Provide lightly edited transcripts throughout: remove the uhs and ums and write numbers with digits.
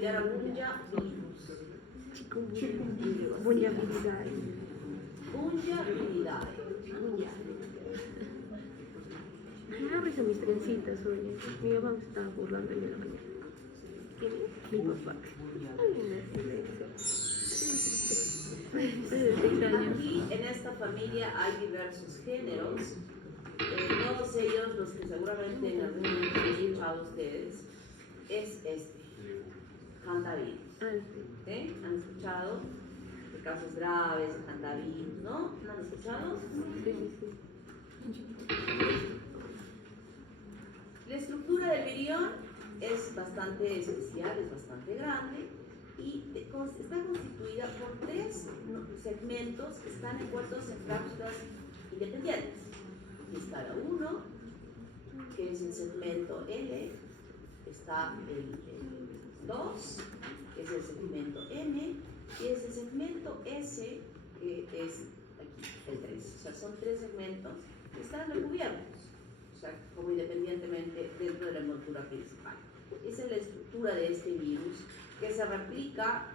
Chikungunya virus. Chikungunya viridae. Chikungunya viridae. Me risa mis trencitas, oye. Mi mamá se estaba burlando de mí en la mañana. ¿Quién es? Mi papá. Aquí en esta familia hay diversos géneros. Todos ellos, los que seguramente en algún momento han escuchado ustedes, es este, hantavirus. ¿Sí? ¿Han escuchado de casos graves de hantavirus, no? ¿No han escuchado? La estructura del virión es bastante especial, es bastante grande y está constituida por 3 segmentos que están envueltos en cápsulas independientes. Aquí está la 1, que es el segmento L, está el 2, que es el segmento M, y es el segmento S, que es aquí, el 3. O sea, son 3 segmentos que están recubiertos, o sea, como independientemente dentro de la envoltura principal. Esa es la estructura de este virus que se replica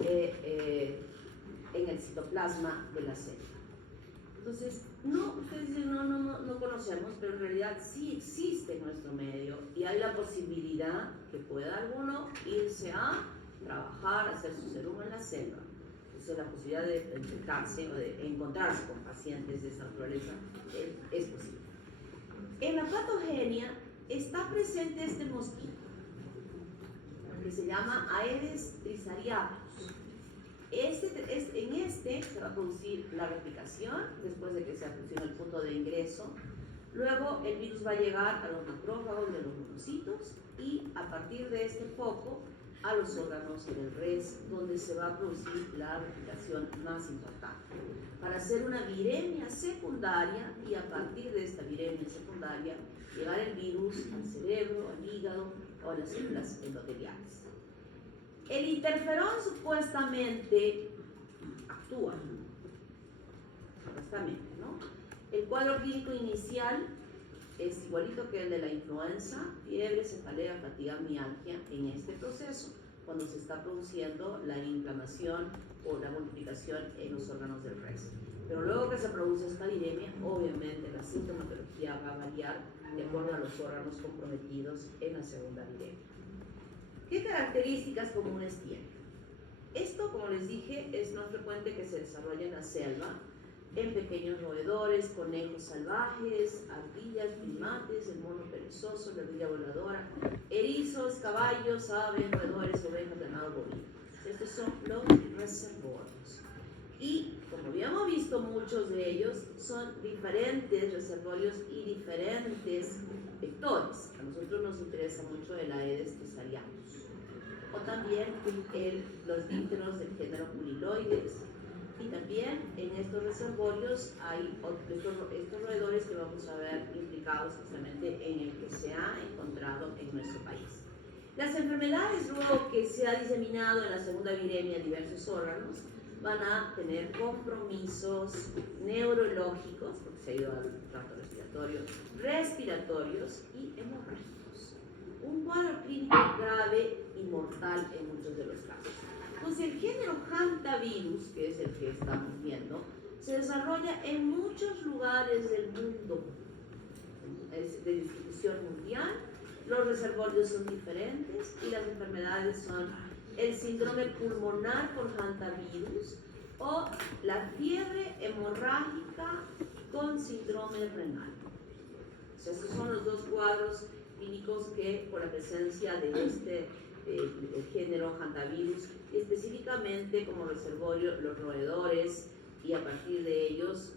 en el citoplasma de la célula. Entonces, ustedes dicen, no conocemos, pero en realidad sí existe en nuestro medio y hay la posibilidad que pueda alguno irse a trabajar, hacer su serum en la selva. Esa es la posibilidad de infectarse o de encontrarse con pacientes de esa naturaleza, es posible. En la patogenia está presente este mosquito, que se llama Aedes trisariatus. En este se va a producir la replicación después de que se ha producido el punto de ingreso. Luego el virus va a llegar a los macrófagos de los monocitos y a partir de este foco a los órganos del res, donde se va a producir la replicación más importante. Para hacer una viremia secundaria y a partir de esta viremia secundaria llegar el virus al cerebro, al hígado o a las células endoteliales. El interferón supuestamente actúa, ¿no? El cuadro clínico inicial es igualito que el de la influenza, fiebre, cefalea, fatiga, mialgia en este proceso, cuando se está produciendo la inflamación o la multiplicación en los órganos del res. Pero luego que se produce esta viremia, obviamente la sintomatología va a variar de acuerdo a los órganos comprometidos en la segunda viremia. ¿Qué características comunes tiene? Esto, como les dije, es más frecuente que se desarrolle en la selva, en pequeños roedores, conejos salvajes, ardillas, primates, el mono perezoso, la ardilla voladora, erizos, caballos, aves, roedores, ovejas, ganado bovino. Estos son los reservorios. Y, como habíamos visto, muchos de ellos son diferentes reservorios y diferentes vectores. A nosotros nos interesa mucho el Aedes trisariatus. O también los dípteros del género Puliloides. Y también en estos reservorios hay estos roedores que vamos a ver implicados justamente en el que se ha encontrado en nuestro país. Las enfermedades luego que se ha diseminado en la segunda viremia a diversos órganos van a tener compromisos neurológicos, porque se ha ido al tracto respiratorio, respiratorios y hemorrágicos. Un cuadro clínico grave y mortal en muchos de los casos. Entonces el género hantavirus, que es el que estamos viendo, se desarrolla en muchos lugares del mundo, es de distribución mundial. Los reservorios son diferentes y las enfermedades son el síndrome pulmonar por hantavirus o la fiebre hemorrágica con síndrome renal. O sea, estos son los dos cuadros clínicos que, por la presencia de este género hantavirus, específicamente como reservorio los roedores, y a partir de ellos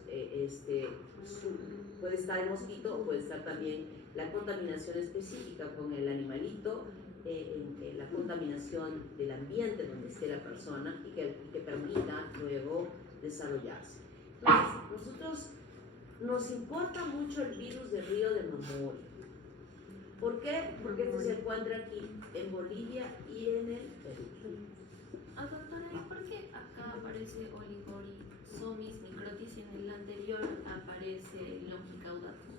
puede estar el mosquito o puede estar también la contaminación específica con el animalito, la contaminación del ambiente donde esté la persona y que permita luego desarrollarse. Entonces, nosotros nos importa mucho el virus de Río de Mamori. ¿Por qué? Porque este se encuentra aquí en Bolivia y en el Perú. Doctora, ¿y por qué acá aparece Oligorizomis microtis y en el anterior aparece Longicaudatus?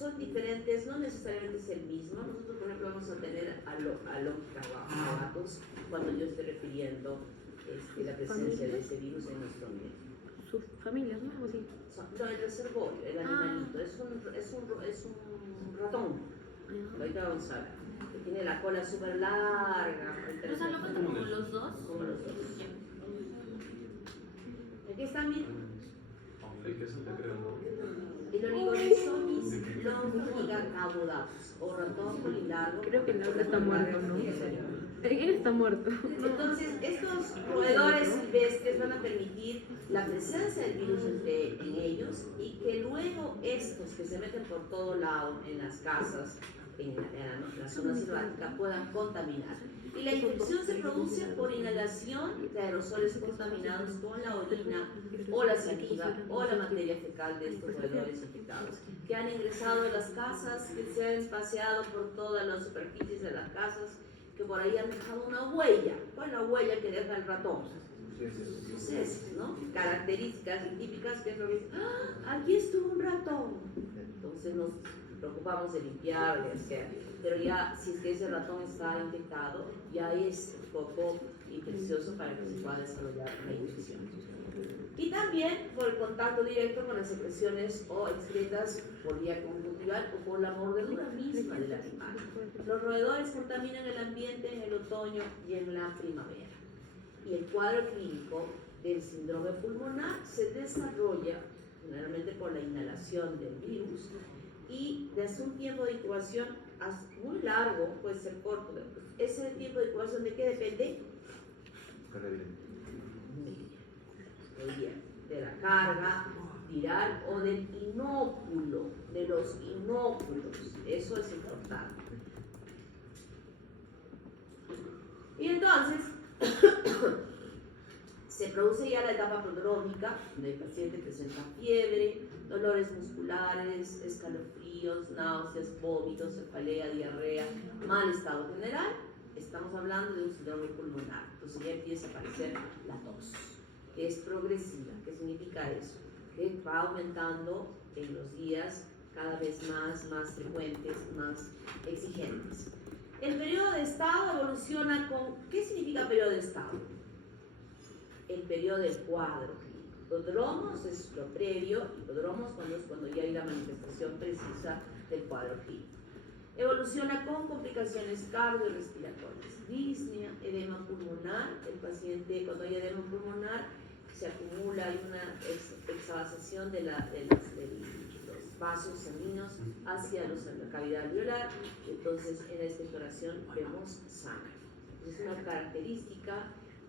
son diferentes, no necesariamente es el mismo. Nosotros, por ejemplo, vamos a tener alópicos cuando yo estoy refiriendo la presencia de ese virus en nuestro ambiente. Sus familias, ¿no? Algo así. No, el reservorio, el animalito, es un ratón. Ahorita vamos a ver, que tiene la cola súper larga. O sea, lo cuento como los dos. Como los dos. Aquí están, miren. El Oligonesomis longigacaudus, o ratón colilargo. Creo que el otro está muerto, ¿no? Él está muerto. Entonces, estos roedores silvestres van a permitir la presencia del virus en ellos y que luego estos que se meten por todo lado en las casas, en la zona selvática, puedan contaminar. Y la infección se produce por inhalación de aerosoles contaminados con la orina o la saliva o la materia fecal de estos roedores infectados, que han ingresado a las casas, que se han espaciado por todas las superficies de las casas, que por ahí han dejado una huella. ¿Cuál es la huella que deja el ratón? Sus heces, ¿no? Características y típicas que es lo que dice, ¡ah! Aquí estuvo un ratón. Entonces nos preocupamos de limpiar, de hacer. Pero ya, si es que ese ratón está infectado, ya es un poco infeccioso para que se pueda desarrollar la infección. Y también por el contacto directo con las secreciones o excretas por vía conjuntival o por la mordedura misma del animal. Los roedores contaminan el ambiente en el otoño y en la primavera. Y el cuadro clínico del síndrome pulmonar se desarrolla generalmente por la inhalación del virus y desde un tiempo de incubación muy largo, puede ser corto. ¿Ese tiempo de incubación de qué depende? Muy bien, de la carga viral o del inóculo, de los inóculos. Eso es importante. Y entonces, se produce ya la etapa prodrómica, donde el paciente presenta fiebre, dolores musculares, escalofríos, náuseas, vómitos, cefalea, diarrea, mal estado general. Estamos hablando de un síndrome pulmonar. Entonces ya empieza a aparecer la tos, que es progresiva. ¿Qué significa eso? Que va aumentando en los días cada vez más frecuentes, más exigentes. El periodo de estado evoluciona con... ¿Qué significa periodo de estado? El periodo del cuadro clínico. Prodromos es lo previo, y prodromos cuando ya hay la manifestación precisa del cuadro clínico. Evoluciona con complicaciones cardiorrespiratorias, disnea, edema pulmonar. El paciente, cuando hay edema pulmonar, se acumula, hay una exhalación de los vasos sanguíneos hacia la cavidad alveolar. Entonces, en la expectoración vemos sangre. Es una característica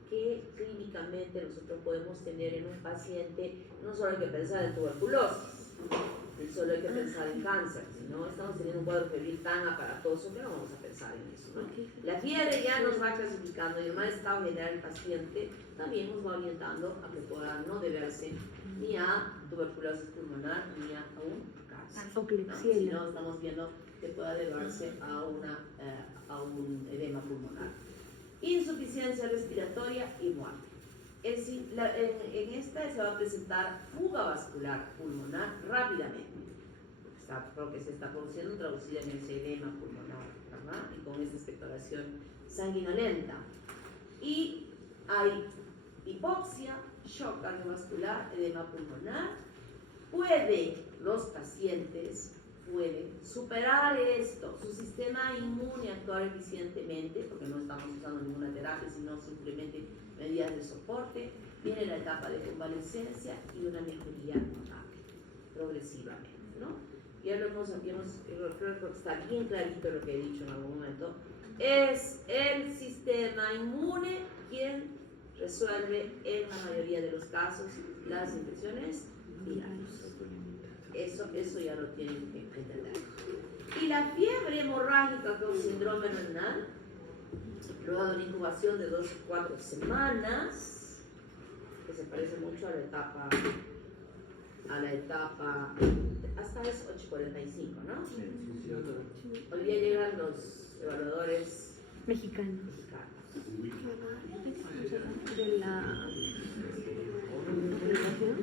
que clínicamente nosotros podemos tener en un paciente. No solo hay que pensar en tuberculosis, no solo hay que pensar en cáncer, sino estamos teniendo un cuadro febril tan aparatoso que no vamos a pensar en eso, ¿no? La fiebre ya nos va clasificando y el mal estado general del paciente también nos va orientando a que pueda no deberse ni a tuberculosis pulmonar ni a un cáncer, ¿no? Sino estamos viendo que pueda deberse a un edema pulmonar. Insuficiencia respiratoria y muerte. En esta se va a presentar fuga vascular pulmonar rápidamente, porque se está produciendo traducida en ese edema pulmonar, ¿verdad? Y con esta expectoración sanguinolenta. Y hay hipoxia, shock cardiovascular, edema pulmonar. Los pacientes pueden superar esto, su sistema inmune actuar eficientemente, porque no estamos usando ninguna terapia, sino simplemente medidas de soporte. Viene la etapa de convalescencia y una mejoría notable, progresivamente, ¿no? Ya lo hemos, creo que está bien clarito lo que he dicho en algún momento. Es el sistema inmune quien resuelve en la mayoría de los casos las infecciones virales. Eso ya lo tienen que entender. Y la fiebre hemorrágica con síndrome renal, luego de una incubación de 2 a 4 semanas, que se parece mucho a la etapa hasta es 8:45, ¿no? Hoy día llegan los evaluadores mexicanos. De la aplicación.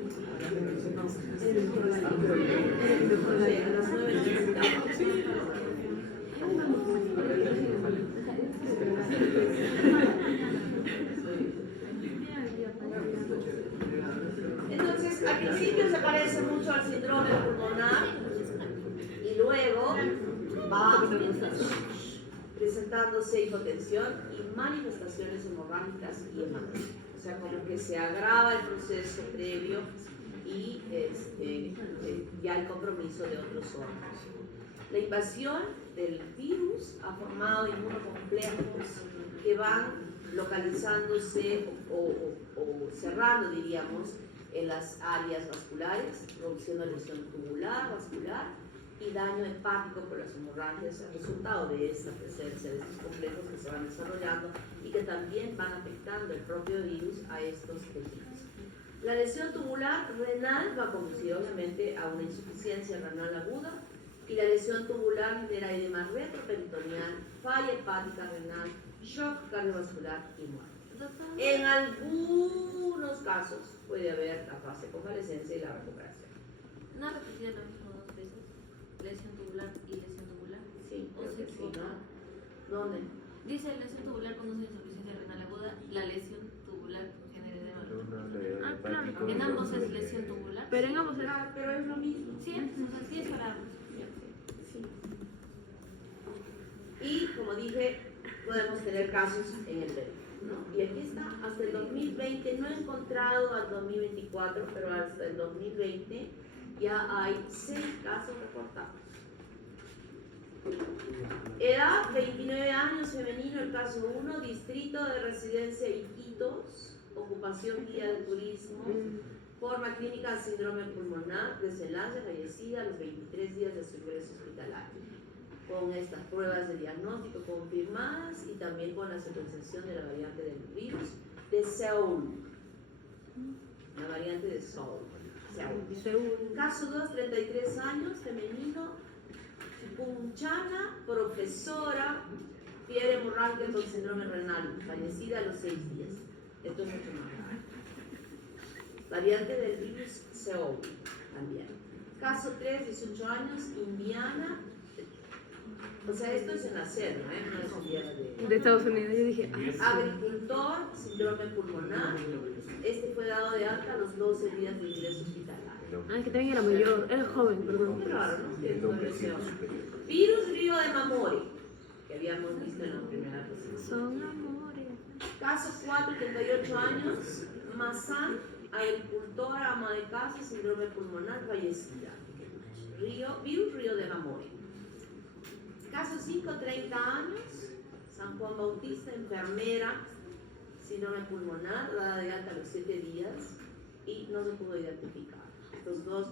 presentándose hipotensión y manifestaciones hemorrágicas y hemáticas. O sea, como que se agrava el proceso previo y ya el compromiso de otros órganos. La invasión del virus ha formado inmunocomplejos que van localizándose o cerrando, diríamos, en las áreas vasculares, produciendo lesión tubular, vascular y daño hepático por las hemorragias, el resultado de esta presencia de estos complejos que se van desarrollando y que también van afectando el propio virus a estos tejidos. La lesión tubular renal va a conducir obviamente a una insuficiencia renal aguda y la lesión tubular genera edema retroperitoneal, falla hepática renal, shock cardiovascular y muerte. En algunos casos puede haber la fase de convalescencia y la recuperación. ¿No repetía lo mismo dos veces? Lesión tubular y lesión tubular. Sí, ¿O creo se que sí, equivoca? ¿no? ¿Dónde? Dice lesión tubular conduce a insuficiencia renal aguda, la lesión tubular genera edema. Ah, claro. En ambos es lesión tubular. Pero en ambos es... Pero es lo mismo. Sí, o sea, sí es para ambos. Sí. Y como dije, podemos tener casos en el Perú, ¿no? Y aquí está, hasta el 2020, no he encontrado al 2024, pero hasta el 2020 ya hay 6 casos reportados. Edad 29 años, femenino, el caso 1, distrito de residencia Iquitos, ocupación guía de turismo, forma clínica síndrome pulmonar, desenlace, fallecida a los 23 días de su ingreso hospitalario, con estas pruebas de diagnóstico confirmadas y también con la secuenciación de la variante del virus de Seúl, la variante de Seúl. Caso 2, 33 años, femenino, punchana, profesora, fiebre hemorrágica con síndrome renal, fallecida a los 6 días. Esto es mucho más grave. Variante del virus Seúl también. Caso 3, 18 años, Indiana. O sea, esto es en la selva, no es Indiana De Estados Unidos, yo dije... Agricultor, síndrome pulmonar. Este fue dado de alta a los 12 días de ingreso hospitalario. Ah, que también era mayor, era joven, perdón. Qué raro, ¿no? Que no lesión. Virus río de Mamori, que habíamos visto en la primera presentación. Son amores. Caso 4, 38 años, Mazán, agricultora, ama de casa, síndrome pulmonar, fallecida. Virus río de Mamori. Caso 5, 30 años, San Juan Bautista, enfermera, síndrome pulmonar, dada de alta a los 7 días y no se pudo identificar. Estos dos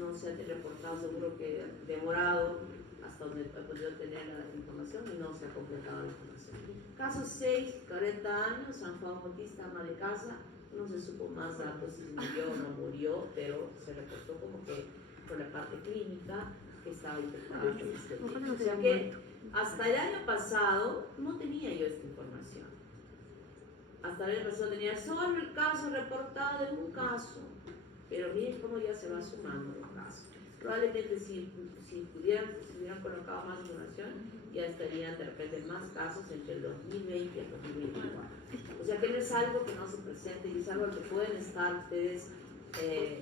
no se han reportado, seguro que demorado hasta donde he podido tener la información y no se ha completado la información. Caso 6, 40 años, San Juan Bautista, ama de casa, no se supo más datos si murió o no murió, pero se reportó como que por la parte clínica que estaba infectada con este virus. O sea que hasta el año pasado no tenía yo esta información. Hasta el año pasado tenía solo el caso reportado de un caso, pero miren cómo ya se va sumando los casos. Probablemente si hubieran colocado más información, ya estarían de repente más casos entre el 2020 y el 2024. O sea que no es algo que no se presente y es algo que pueden estar ustedes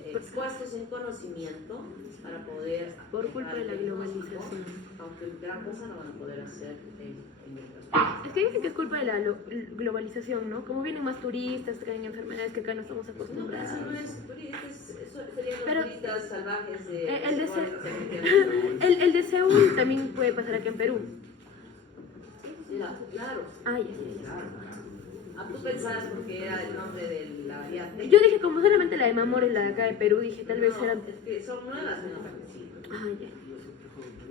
expuestos en conocimiento para poder... Por culpa de la globalización. Aunque gran cosa no van a poder hacer en el transporte. Es que dicen que es culpa de la globalización, ¿no? Como vienen más turistas, traen enfermedades que acá no estamos No, acostumbrados. eso no es turistas, eso serían los Pero- turistas salvajes de... El de Seúl también puede pasar aquí en Perú. Claro. Ah, ya, ya, ya. Claro. Ah, tú pensabas porque era el nombre de la variante. Yo dije, como solamente la de Mamor es la de acá de Perú, dije, tal vez No, era... es que son nuevas, menos que sí. Ah, ya.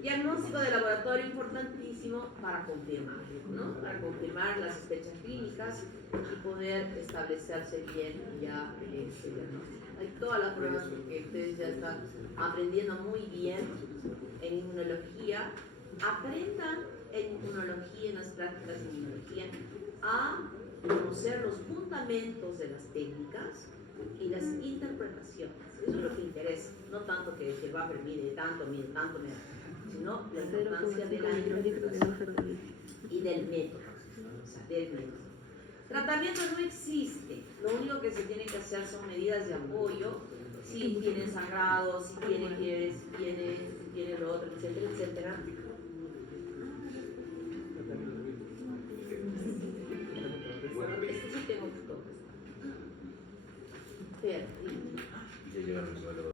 Diagnóstico de laboratorio importantísimo para confirmar, ¿no? Para confirmar las sospechas clínicas y poder establecerse bien ya ese diagnóstico. Hay todas las pruebas porque ustedes ya están aprendiendo muy bien en inmunología. Aprendan en inmunología, en las prácticas de inmunología, a conocer los fundamentos de las técnicas y las interpretaciones. Eso es lo que interesa, no tanto que el buffer mide tanto, sino la importancia de la interpretación y del método. O sea, del método. Tratamiento no existe, lo único que se tiene que hacer son medidas de apoyo. Si tiene sangrado, si tiene fiebre, si tiene lo otro, etcétera, etcétera.